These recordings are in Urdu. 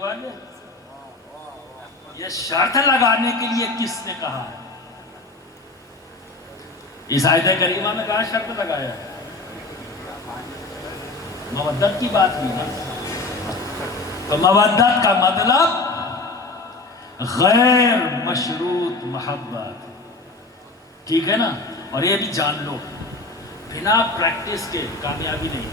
والے یہ شرط لگانے کے لیے کس نے کہا ہے؟ اس آیت کریمہ میں کہا شرط لگایا ہے؟ مودت کی بات ہوئی نا. تو مودت کا مطلب غیر مشروط محبت، ٹھیک ہے نا. اور یہ بھی جان لو بنا پریکٹس کے کامیابی نہیں.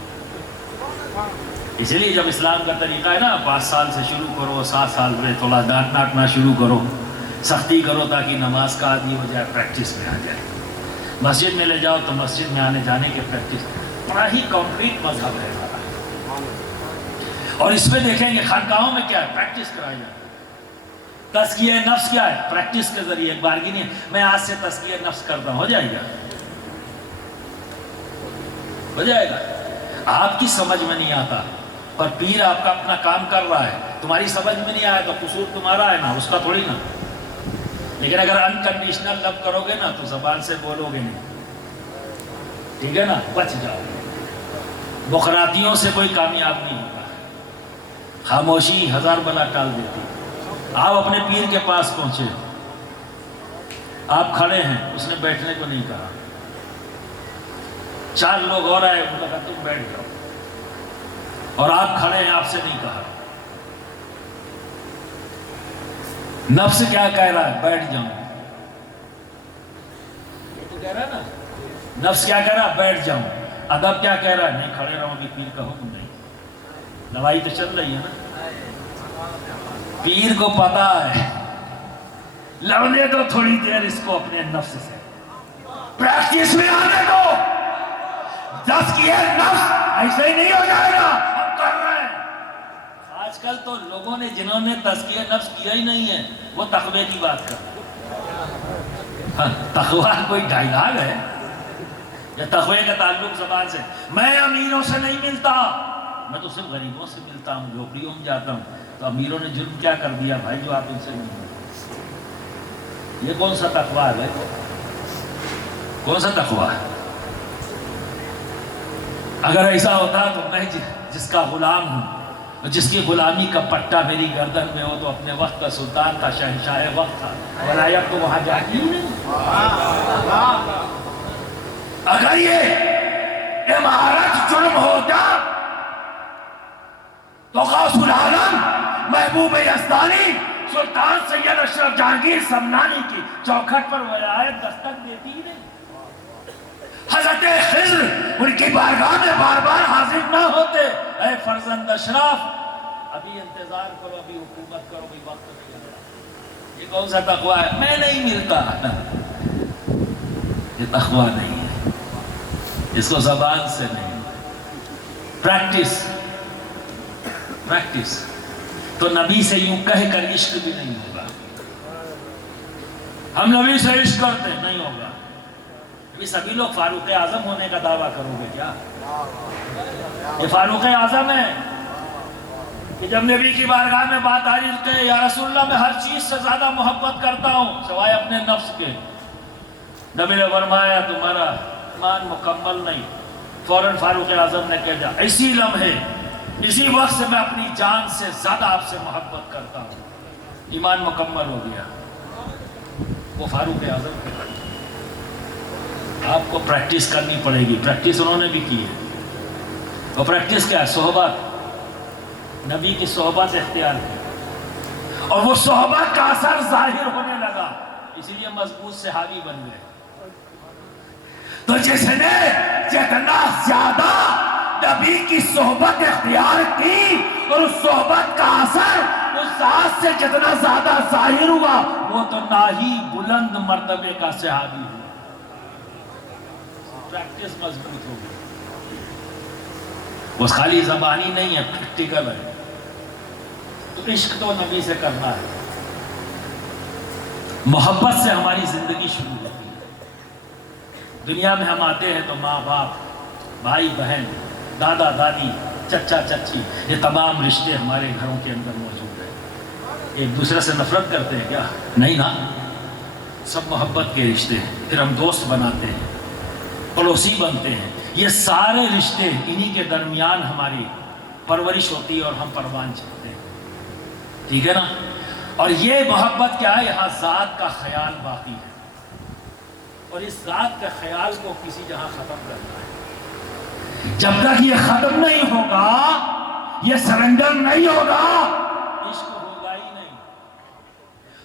اس لیے جب اسلام کا طریقہ ہے نا 5 سال سے شروع کرو، 7 سال میں تھوڑا ڈانٹنا شروع کرو، سختی کرو تاکہ نماز کا عادی ہو جائے، پریکٹس میں آ جائے. مسجد میں لے جاؤ تو مسجد میں آنے جانے کے پریکٹس. بڑا ہی کمپلیٹ مذہب ہے ہمارا. اور اس میں دیکھیں گے خانقاہوں میں کیا ہے، پریکٹس کرائی جاتی ہے. تزکیہ نفس کیا ہے؟ پریکٹس کے ذریعے. ایک بار کی نہیں میں آج سے تزکیہ نفس کرتا ہوں، ہو جائے گا؟ ہو جائے گا. آپ کی سمجھ میں نہیں آتا پر پیر آپ کا اپنا کام کر رہا ہے، تمہاری سمجھ میں نہیں آیا تو قصور تمہارا ہے نا، اس کا تھوڑی نا. لیکن اگر انکنڈیشنل لو کرو گے نا تو زبان سے بولو گے نہیں، ٹھیک ہے نا، بچ جاؤ گے. بخراتیوں سے کوئی کامیاب نہیں ہوتا. خاموشی 1000 بلا ٹال دیتی. آپ اپنے پیر کے پاس پہنچے، آپ کھڑے ہیں، اس نے بیٹھنے کو نہیں کہا. 4 لوگ اور آئے، انہوں نے کہا تم بیٹھ جاؤ، اور آپ کھڑے ہیں، آپ سے نہیں کہا. نفس کیا کہہ رہا ہے؟ بیٹھ جاؤں. یہ تو کہہ رہا ہے نا. نفس کیا کہہ رہا ہے؟ بیٹھ جاؤں. ادب کیا کہہ رہا ہے؟ نہیں کھڑے رہو، ابھی پیر کا حکم نہیں. لڑائی تو چل رہی ہے نا. پیر کو پتا ہے لڑنے دو تھوڑی دیر اس کو اپنے نفس سے، پریکٹس میں آنے دو. تزکیہ نفس ایسے ہی نہیں ہو جائے گا، ہم کر رہے ہیں. آج کل تو لوگوں نے جنہوں نے تزکیہ نفس کیا ہی نہیں ہے وہ تقوی کی بات کرتے ہیں. تقوی کوئی ڈائلاگ ہے؟ یا تقوی کا تعلق زبان سے؟ میں امیروں سے نہیں ملتا، میں تو صرف غریبوں سے ملتا ہوں، جھوپڑیوں میں جاتا ہوں. تو امیروں نے جرم کیا کر دیا بھائی جو آپ ان سے نہیں ملتے؟ یہ کون سا تقوی ہے بھائی؟ کون سا تقوی ہے؟ اگر ایسا ہوتا تو میں جس کا غلام ہوں، جس کی غلامی کا پٹا میری گردن میں ہو، تو اپنے وقت کا سلطان تھا، شہنشاہ وقت تھا، ولایت تو وہاں جاتی نہیں. اگر یہ عمارت جرم ہوتا تو غوث العالم محبوب یزدانی سلطان سید اشرف جہانگیر سمنانی کی چوکھٹ پر ولایت دستک دیتی ہی نہیں. حضرت خضر ان کی بارگاہ میں بار بار حاضر نہ ہوتے، اے فرزند اشرف ابھی انتظار کرو، ابھی حکومت کرو، ابھی وقت نہیں آیا. یہ کون سا تقوی ہے؟ میں نہیں ملتا. یہ تقوی نہیں ہے، اس کو زبان سے نہیں. پریکٹس. تو نبی سے یوں کہہ کر عشق بھی نہیں ہوگا. ہم نبی سے عشق کرتے نہیں ہوگا. یہ سبھی لوگ فاروق اعظم ہونے کا دعویٰ کرو گے کیا؟ یہ فاروق اعظم ہے کہ جب نبی کی بارگاہ میں بات آ رہی کہ یا رسول اللہ میں ہر چیز سے زیادہ محبت کرتا ہوں سوائے اپنے نفس کے. نبی نے فرمایا تمہارا ایمان مکمل نہیں. فوراً فاروق اعظم نے کہا اسی لمحے اسی وقت سے میں اپنی جان سے زیادہ آپ سے محبت کرتا ہوں. ایمان مکمل ہو گیا. وہ فاروق اعظم کے بعد آپ کو پریکٹس کرنی پڑے گی. پریکٹس انہوں نے بھی کی ہے. وہ پریکٹس کیا ہے؟ صحبت. نبی کی صحبت اختیار کی اور وہ صحبت کا اثر ظاہر ہونے لگا، اسی لیے مضبوط صحابی بن گئے. تو جس نے جتنا زیادہ نبی کی صحبت اختیار کی اور اس صحبت کا اثر اس ذات سے جتنا زیادہ ظاہر ہوا وہ تو نہ ہی بلند مرتبے کا صحابی ہوا. پریکٹس مضبوط ہوگی. وہ خالی زبانی نہیں ہے، پریکٹیکل ہے. تو عشق تو نبی سے کرنا ہے. محبت سے ہماری زندگی شروع ہوتی ہے. دنیا میں ہم آتے ہیں تو ماں باپ، بھائی بہن، دادا دادی، چچا چچی، یہ تمام رشتے ہمارے گھروں کے اندر موجود ہیں. ایک دوسرے سے نفرت کرتے ہیں کیا؟ نہیں نا، سب محبت کے رشتے ہیں. پھر ہم دوست بناتے ہیں، پڑوسی بنتے ہیں. یہ سارے رشتے انہی کے درمیان ہماری پرورش ہوتی ہے اور ہم پروان چلتے ہیں. ٹھیک ہے نا. اور یہ محبت کیا ہے؟ یہاں ذات کا خیال باقی ہے، اور اس ذات کے خیال کو کسی جہاں ختم کرنا ہے. جب تک یہ ختم نہیں ہوگا، یہ سرنڈر نہیں ہوگا، عشق ہوگا ہی نہیں.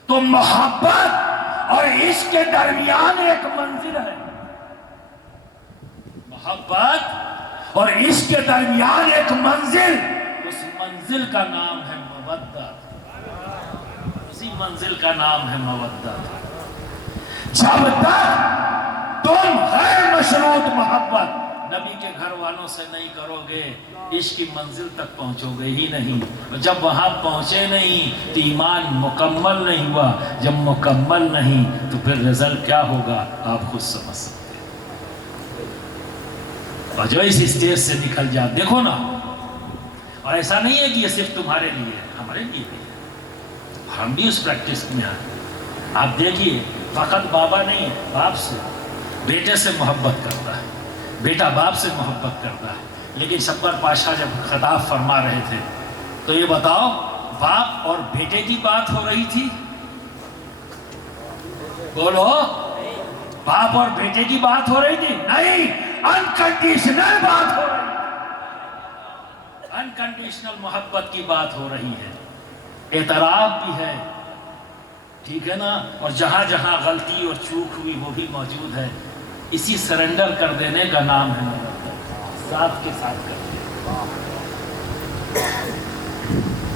تو محبت اور عشق کے درمیان ایک منزل ہے. محبت اور عشق کے درمیان ایک منزل، اس منزل کا نام ہے مودت. اسی منزل کا نام ہے مودت. جب تک تم غیر مشروط محبت نبی کے گھر والوں سے نہیں کرو گے، عشق کی منزل تک پہنچو گے ہی نہیں. جب وہاں پہنچے نہیں تو ایمان مکمل نہیں ہوا. جب مکمل نہیں تو پھر رزلٹ کیا ہوگا آپ خود سمجھ سکتے. اور جو اس اسٹیج سے نکل جا، دیکھو نا، اور ایسا نہیں ہے کہ یہ صرف تمہارے لیے ہے، ہمارے لیے بھی ہے. ہم بھی اس پریکٹس میں ہیں. آپ دیکھیے، فقط بابا نہیں ہے، باپ سے، بیٹے سے محبت کرتا ہے، بیٹا باپ سے محبت کرتا ہے. لیکن شبر پاشا جب خطاب فرما رہے تھے تو یہ بتاؤ، باپ اور بیٹے کی بات ہو رہی تھی؟ بولو، باپ اور بیٹے کی بات ہو رہی تھی؟ نہیں، انکنڈیشنل بات ہو رہی ہے. انکنڈیشنل محبت کی بات ہو رہی ہے. اعتراف بھی ہے، ٹھیک ہے نا، اور جہاں جہاں غلطی اور چوک ہوئی وہ بھی موجود ہے. اسی سرنڈر کر دینے کا نام ہے محبت، ذات کے ساتھ کر دینا.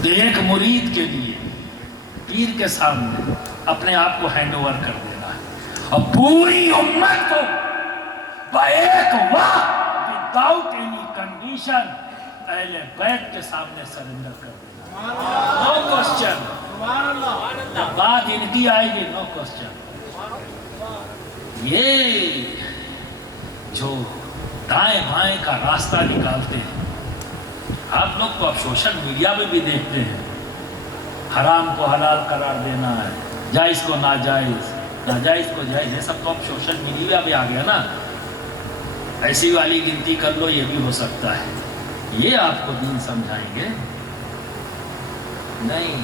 تو ایک مرید کے لیے پیر کے سامنے اپنے آپ کو ہینڈ اوور کر دینا ہے، اور پوری امت کو ایک وقت وداؤٹ اینی کنڈیشن اہل بیت کے سامنے سرنڈر کر دینا. نو کوسچن، نہ بات ان کی آئے گی، نو کوسچن. یہ جو دائیں بائیں کا راستہ نکالتے ہیں، آپ لوگ تو اب سوشل میڈیا میں بھی دیکھتے ہیں، حرام کو حلال قرار دینا ہے، جائز کو ناجائز، ناجائز کو جائز. یہ سب تو اب سوشل میڈیا پہ آ گیا نا. ایسی والی گنتی کر لو، یہ بھی ہو سکتا ہے. یہ آپ کو دین سمجھائیں گے؟ نہیں،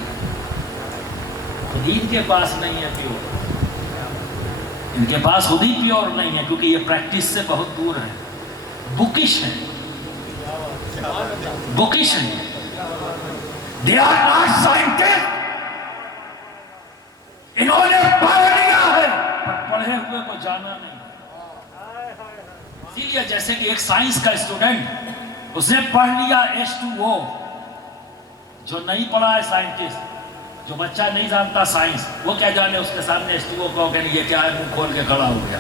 خود ان کے پاس نہیں ہے پیور. ان کے پاس خود ہی پیور نہیں ہے، کیونکہ یہ پریکٹس سے بہت دور ہے. بکش ہیں، بکش ہیں. They are not scientists. انہوں نے پڑھ لیا ہے پر پڑھے ہوئے کو جانا نہیں. اسی لیے جیسے کہ ایک سائنس کا اسٹوڈنٹ، اس نے پڑھ لیا H2O. جو نہیں پڑھا ہے سائنٹسٹ، جو بچہ نہیں جانتا سائنس، وہ کیا جانے اس کے سامنے H2O کہو کہ یہ کیا ہے، منہ کھول کے کھڑا ہو گیا.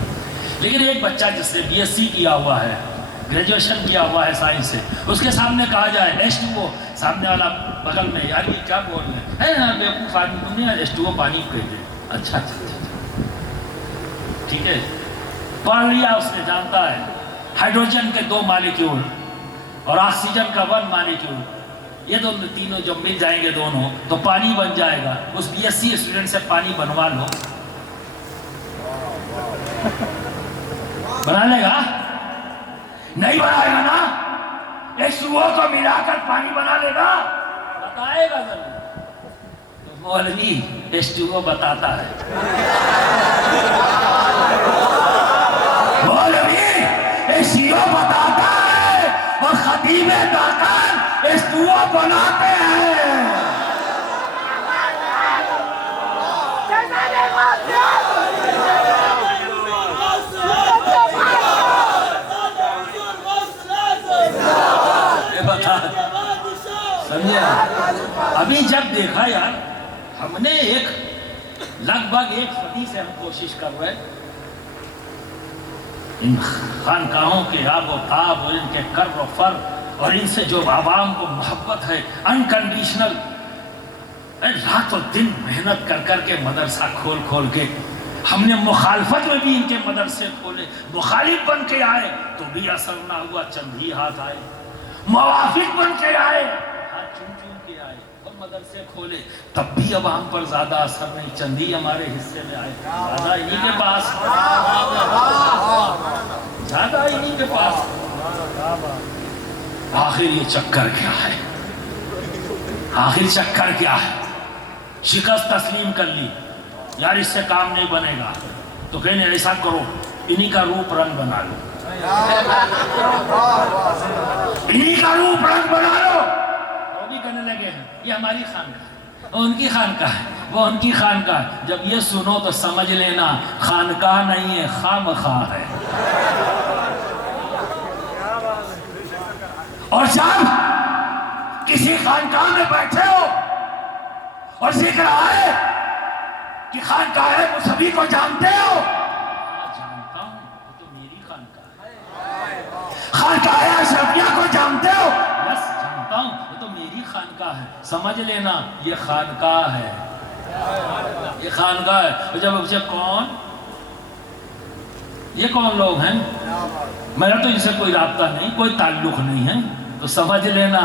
لیکن ایک بچہ جس نے BSc کیا ہوا ہے، گریجویشن کیا ہوا ہے سائنس سے، اس کے سامنے کہا جائے H2O، سامنے والا بغل میں، یار یہ کیا بول رہے ہیں، بیوقوف آدمی، تم نے H2O پانی کہتے. اچھا اچھا اچھا، ٹھیک ہے، پڑھ لیا اس نے، جانتا ہے ہائیڈروجن کے 2 مالیکیول اور آکسیجن کا 1 مالیکیول، یہ دونوں تینوں جب مل جائیں گے دونوں تو پانی بن جائے گا. اس BSc اسٹوڈنٹ سے پانی بنوا لو، بنا لے گا؟ نہیں بنائے گا نا. H2O کو ملا کر پانی بنا لے گا؟ بتائے گا ضرور. تو مولوی H2O بتاتا ہے، مولوی H2O بتاتا ہے، اور خطیب داکان H2O بناتے ہیں. ابھی جب دیکھا یار، ہم نے ایک لگ بھگ 1 صدی سے ہم کوشش کر رہے ان خانقاہوں کے آب و تاب اور ان کے کر و فر اور ان سے جو عوام کو محبت ہے انکنڈیشنل، رات اور دن محنت کر کر کے مدرسہ کھول کھول کے ہم نے مخالفت میں بھی ان کے مدرسے کھولے. مخالف بن کے آئے تو بھی اثر نہ ہوا، چند ہی ہاتھ آئے. موافق بن کے آئے، ہاتھ چون چون کے آئے اور مدرسے کھولے، تب بھی عوام پر زیادہ اثر نہیں، چند ہی ہمارے حصے میں آئے. زیادہ انہی کے پاس، زیادہ انہی کے پاس. آخر یہ چکر کیا ہے؟ آخر چکر کیا ہے؟ شکست تسلیم کر لی، یار اس سے کام نہیں بنے گا، تو کہنے ایسا کرو انہی کا روپ رنگ بنا لو، انہی کا روپ رنگ بنا لو۔ وہ بھی کہنے لگے ہیں یہ ہماری خانقاہ ہے، وہ ان کی خانقاہ ہے، وہ ان کی خانقاہ ہے۔ جب یہ سنو تو سمجھ لینا خانقاہ نہیں ہے، خامخواہ ہے۔ اور جب کسی خانقاہ میں بیٹھے ہو اور ذکر آئے کہ خانقاہ ہے وہ سبھی کو جانتے ہو، جانتا ہوں وہ تو میری خانقاہ ہے۔ خانقاہ اشرفیہ کو جانتے ہو، یس جانتا ہوں وہ تو میری خانقاہ ہے۔ سمجھ لینا یہ خانقاہ ہے، یہ خانقاہ ہے۔ جب اسے کون، یہ کون لوگ ہیں، میرا تو ان سے کوئی رابطہ نہیں، کوئی تعلق نہیں ہے، تو سمجھ لینا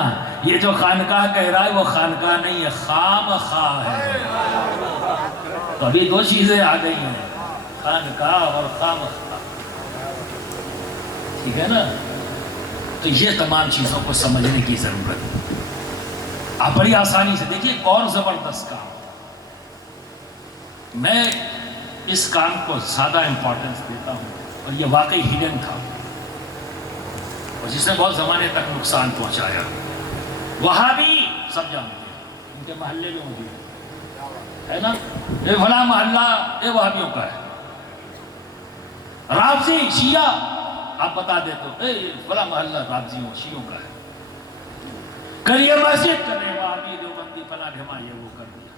یہ جو خانقاہ کہہ رہا ہے وہ خانقاہ نہیں ہے، خامخواہ ہے۔ تو ابھی دو چیزیں آ گئی ہیں، خانقاہ اور خامخواہ، ٹھیک ہے نا؟ تو یہ تمام چیزوں کو سمجھنے کی ضرورت ہے۔ آپ بڑی آسانی سے دیکھیے ایک اور زبردست کام، میں اس کام کو زیادہ امپورٹنس دیتا ہوں اور یہ واقعی ہڈن تھا اور جس نے بہت زمانے تک نقصان پہنچایا۔ وہابی سب جانتے ہیں، ان کے محلے میں موجود ہے نا، یہ فلاں محلہ یہ وہابیوں کا ہے۔ رافضی شیعہ آپ بتا دیتے ہو فلاں محلہ رافضیوں شیعوں کا ہے، کلیہ مسجد کرے وہابی دیوبندی فلاں ڈھما یہ وہ کر دیا،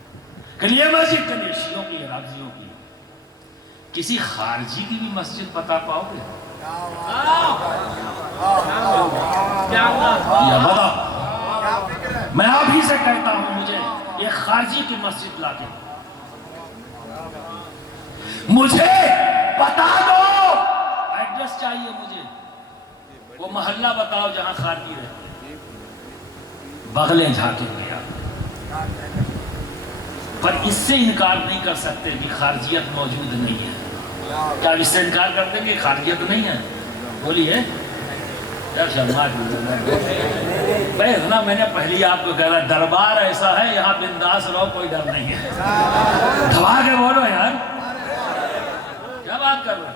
کلیہ مسجد کرے شیعوں کی رافضیوں کی۔ کسی خارجی کی بھی مسجد بتا پاؤ گے؟ یا بتا، میں آپ ہی سے کہتا ہوں مجھے ایک خارجی کی مسجد لا کے مجھے بتا دو، ایڈریس چاہیے مجھے، وہ محلہ بتاؤ جہاں خارجی رہتے، بغلیں جھانکے گیا۔ پر اس سے انکار نہیں کر سکتے کہ خارجیت موجود نہیں ہے۔ کیا اس سے انکار کرتے کہ خارجیت نہیں ہے؟ بولیے نا، میں نے پہلی آپ کو کہا دربار ایسا ہے یہاں بنداس رہو، کوئی ڈر نہیں ہے۔ دھوا کے بولو یار، کیا بات کر رہے؟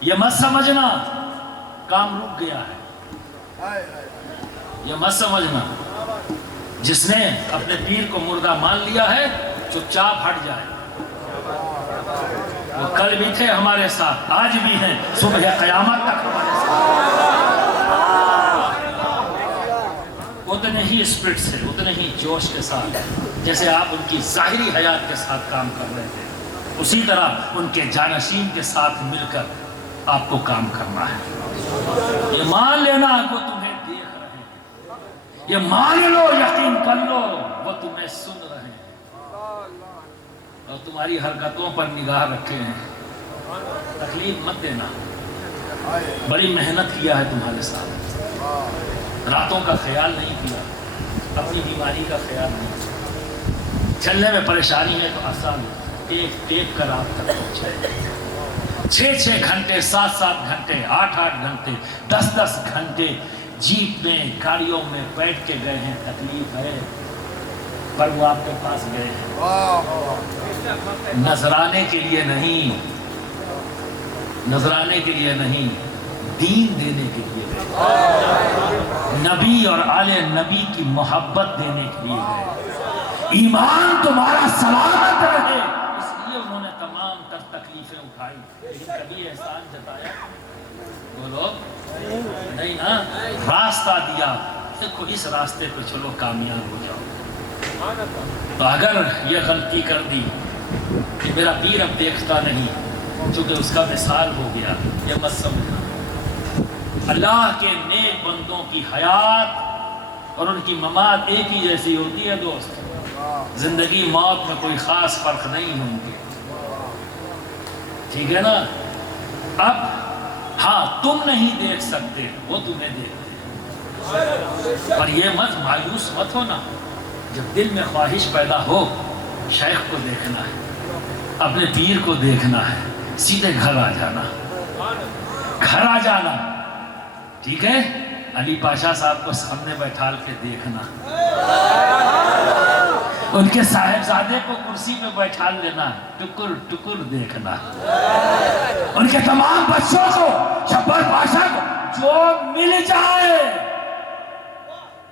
یہ مت سمجھنا کام رک گیا ہے، یہ مت سمجھنا جس نے اپنے پیر کو مردہ مان لیا ہے چپ چاپ ہٹ جائے۔ وہ کل بھی تھے ہمارے ساتھ، آج بھی ہیں، صبح قیامت تک ہمارے ساتھ۔ اتنے ہی اسپرٹ سے، اتنے ہی جوش کے ساتھ جیسے آپ ان کی ظاہری حیات کے ساتھ کام کر رہے تھے، اسی طرح ان کے جانشین کے ساتھ مل کر آپ کو کام کرنا ہے۔ یہ مان لینا وہ تمہیں دیکھ رہے ہیں، یہ مان لو، یقین کر لو وہ تمہیں سن رہے ہیں اور تمہاری حرکتوں پر نگاہ رکھے ہیں۔ تکلیف مت دینا، بڑی محنت کیا ہے تمہارے ساتھ، راتوں کا خیال نہیں کیا، اپنی بیماری کا خیال نہیں کیا۔ چلنے میں پریشانی ہے تو آسان ٹیپ ٹیپ کر آپ تک پہنچے۔ 6 گھنٹے، 7 گھنٹے، 8 گھنٹے، 10 گھنٹے جیپ میں گاڑیوں میں بیٹھ کے گئے ہیں، تکلیف ہے پر وہ آپ کے پاس گئے ہیں، نذرانے کے لیے نہیں، نذرانے کے لیے نہیں، دین دینے کے لیے گئے، نبی اور آل نبی کی محبت دینے کے لیے گئے، ایمان تمہارا سلامت رہے اس لیے انہوں نے تمام تر تکلیفیں اٹھائی، لیکن کبھی احسان جتایا؟ بولو نہیں نا، راستہ دیا، دیکھو اس راستے پہ چلو کامیاب ہو جاؤ۔ تو اگر یہ غلطی کر دی کہ میرا پیر اب دیکھتا نہیں چونکہ اس کا مثال ہو گیا، یہ مت سمجھنا۔ اللہ کے نیک بندوں کی حیات اور ان کی ممات ایک ہی جیسی ہوتی ہے دوست، زندگی موت میں کوئی خاص فرق نہیں ہوں گے، ٹھیک ہے نا؟ اب ہاں تم نہیں دیکھ سکتے، وہ تمہیں دیکھتے ہیں، پر یہ مت مایوس مت ہونا جب دل میں خواہش پیدا ہو شیخ کو دیکھنا ہے، اپنے پیر کو دیکھنا ہے، سیدھے گھر آ جانا، گھر آ جانا، ٹھیک ہے؟ علی پاشا صاحب کو سامنے بیٹھال کے دیکھنا، ان کے صاحبزادے کو کرسی پہ بیٹھا لینا، ٹکر ٹکر دیکھنا، ان کے تمام بچوں کو، شبر پاشا کو جو مل جائے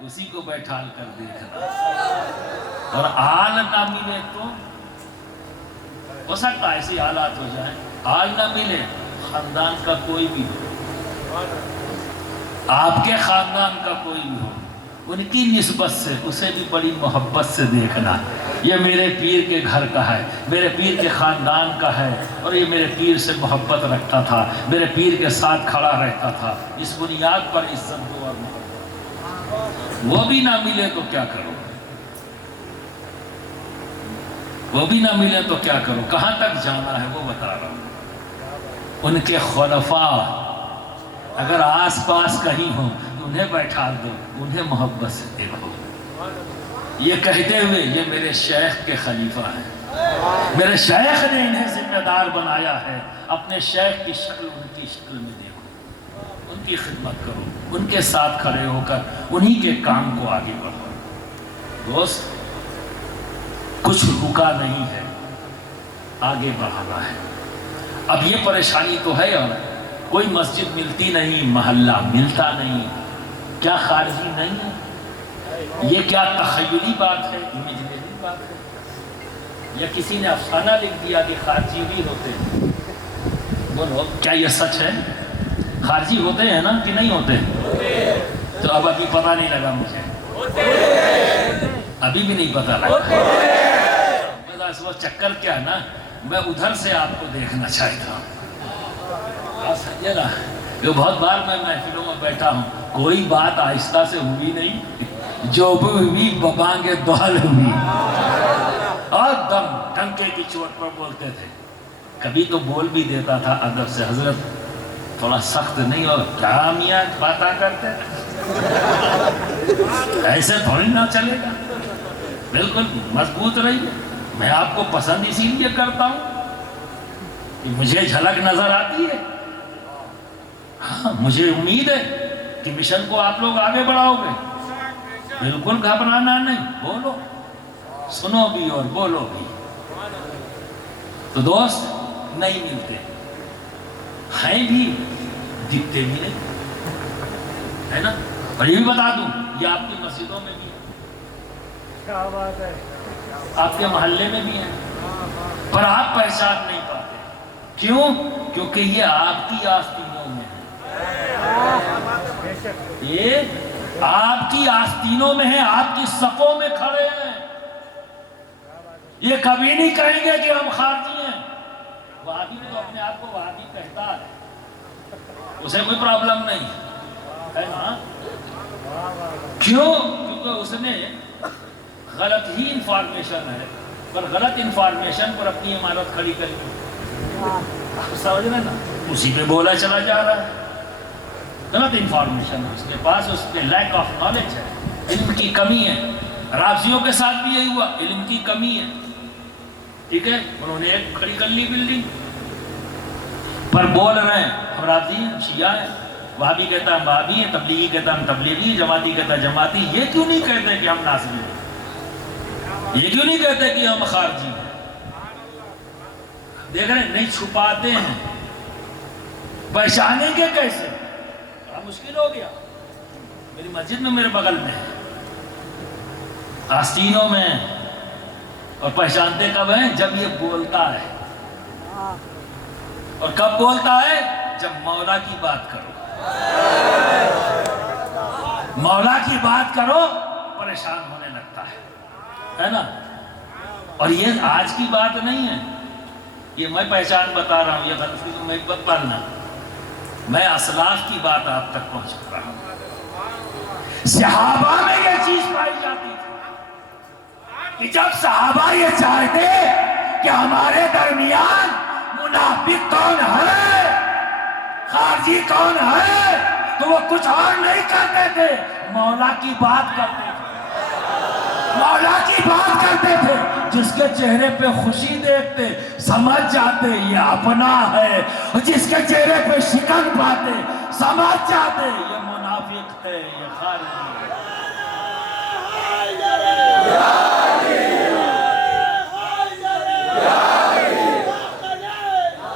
اسی کو بیٹھا کر دیکھنا، اور آل نہ ملے تو ہو سکتا ہے ایسی حالات ہو جائیں، آل نہ ملے خاندان کا کوئی بھی ہو، آپ کے خاندان کا کوئی بھی ہو، ان کی نسبت سے اسے بھی بڑی محبت سے دیکھنا، یہ میرے پیر کے گھر کا ہے، میرے پیر کے خاندان کا ہے، اور یہ میرے پیر سے محبت رکھتا تھا، میرے پیر کے ساتھ کھڑا رہتا تھا، اس بنیاد پر عزت دو اور محبت۔ وہ بھی نہ ملے تو کیا کرو، وہ بھی نہ ملے تو کیا کرو، کہاں تک جانا ہے وہ بتا رہا ہوں۔ ان کے خلفاء اگر آس پاس کہیں ہوں تو انہیں بیٹھا دو، انہیں محبت سے دیکھو، یہ کہتے ہوئے یہ میرے شیخ کے خلیفہ ہیں، میرے شیخ نے انہیں ذمہ دار بنایا ہے، اپنے شیخ کی شکل ان کی شکل میں دیکھو، ان کی خدمت کرو، ان کے ساتھ کھڑے ہو کر انہی کے کام کو آگے بڑھاؤ۔ دوست کچھ رکا نہیں ہے، آگے بڑھانا ہے۔ اب یہ پریشانی تو ہے، اور کوئی مسجد ملتی نہیں، محلہ ملتا نہیں، کیا خارجی نہیں ہے؟ یہ کیا تخیلی بات ہے، امیجنری بات ہے، یا کسی نے افسانہ لکھ دیا کہ خارجی بھی ہوتے ہیں؟ بولو کیا یہ سچ ہے؟ خارجی ہوتے ہیں نا کہ نہیں ہوتے؟ تو اب ابھی پتہ نہیں لگا مجھے، ابھی بھی نہیں پتہ لگا، اس وقت چکر کیا ہے نا، میں ادھر سے آپ کو دیکھنا چاہتا ہوں، آپ سمجھے نا، جو بہت بار میں محفلوں میں بیٹھا ہوں، کوئی بات آہستہ سے ہوئی نہیں، جو بھی ہوئی ببانگے دوال ہوئی، اور دم ڈنکے کی چوٹ پر بولتے تھے، کبھی تو بول بھی دیتا تھا ادب سے، حضرت تھوڑا سخت نہیں ہو، کیا میاں باتاں کرتے ایسے تھوڑی نہ چلے گا، بالکل مضبوط رہیے، میں آپ کو پسند اسی لیے کرتا ہوں کہ مجھے جھلک نظر آتی ہے، ہاں مجھے امید ہے کہ مشن کو آپ لوگ آگے بڑھاؤ گے، بالکل گھبرانا نہیں، بولو، سنو بھی اور بولو بھی۔ تو دوست نہیں ملتے ہیں بھی، دکھتے بھی نہیں ہے نا، اور یہ بھی بتا دوں یہ آپ کی مسجدوں میں بھی ہے، آپ کے محلے میں بھی ہیں، پر آپ پہچان نہیں پاتے، کیوں؟ کیونکہ یہ آپ کی آستینوں میں ہے، یہ آپ کی آستینوں میں ہے، آپ کی صفوں میں کھڑے ہیں، یہ کبھی نہیں کہیں گے کہ ہم خارجی ہیں، وہابی تو اپنے آپ کو وہابی کہتا ہے، اسے کوئی پرابلم نہیں ہے نا، کیوں؟ کیونکہ اس نے غلط ہی انفارمیشن ہے، پر غلط انفارمیشن پر اپنی عمارت کھڑی کر لی، سمجھ رہے نا، اسی پہ بولا چلا جا رہا ہے، غلط انفارمیشن ہے اس کے پاس، اس کے لیک آف نالج ہے، علم کی کمی ہے، رافضیوں کے ساتھ بھی یہی ہوا، علم کی کمی ہے، ٹھیک ہے، انہوں نے ایک کھڑی کر لی بلڈنگ، پر بول رہے ہیں ہم رافضی ہیں، شیعہ ہیں، وہابی کہتا ہے ہم وہابی ہیں، تبلیغی کہتا ہے ہم تبلیغی ہیں، جماعتی کہتا ہے جماعتی، یہ کیوں نہیں کہتے کہ ہم ناصری ہیں؟ یہ کیوں نہیں کہتے کہ ہم خارجی ہیں؟ دیکھ رہے ہیں نہیں چھپاتے ہیں، پہچانیں گے کیسے؟ بڑا مشکل ہو گیا، میری مسجد میں میرے بغل میں آستینوں میں، اور پہچانتے کب ہیں؟ جب یہ بولتا ہے، اور کب بولتا ہے؟ جب مولا کی بات کرو، مولا کی بات کرو پریشان ہونے لگتا ہے نا، اور یہ آج کی بات نہیں ہے، یہ میں پہچان بتا رہا ہوں، یہ غلطی کو میں مت پڑھنا، میں اسلاف کی بات آپ تک پہنچا رہا ہوں۔ صحابہ میں یہ چیز پائی جاتی تھی کہ جب صحابہ یہ چاہتے کہ ہمارے درمیان منافق کون ہے، خارجی کون ہے، تو وہ کچھ اور نہیں کرتے تھے، مولا کی بات کرتے تھے، مولا کی بات کرتے تھے، جس کے چہرے پہ خوشی دیکھتے سمجھ جاتے یہ اپنا ہے، اور جس کے چہرے پہ شکن پاتے سمجھ جاتے یہ منافق ہے، یہ خارجی ہے۔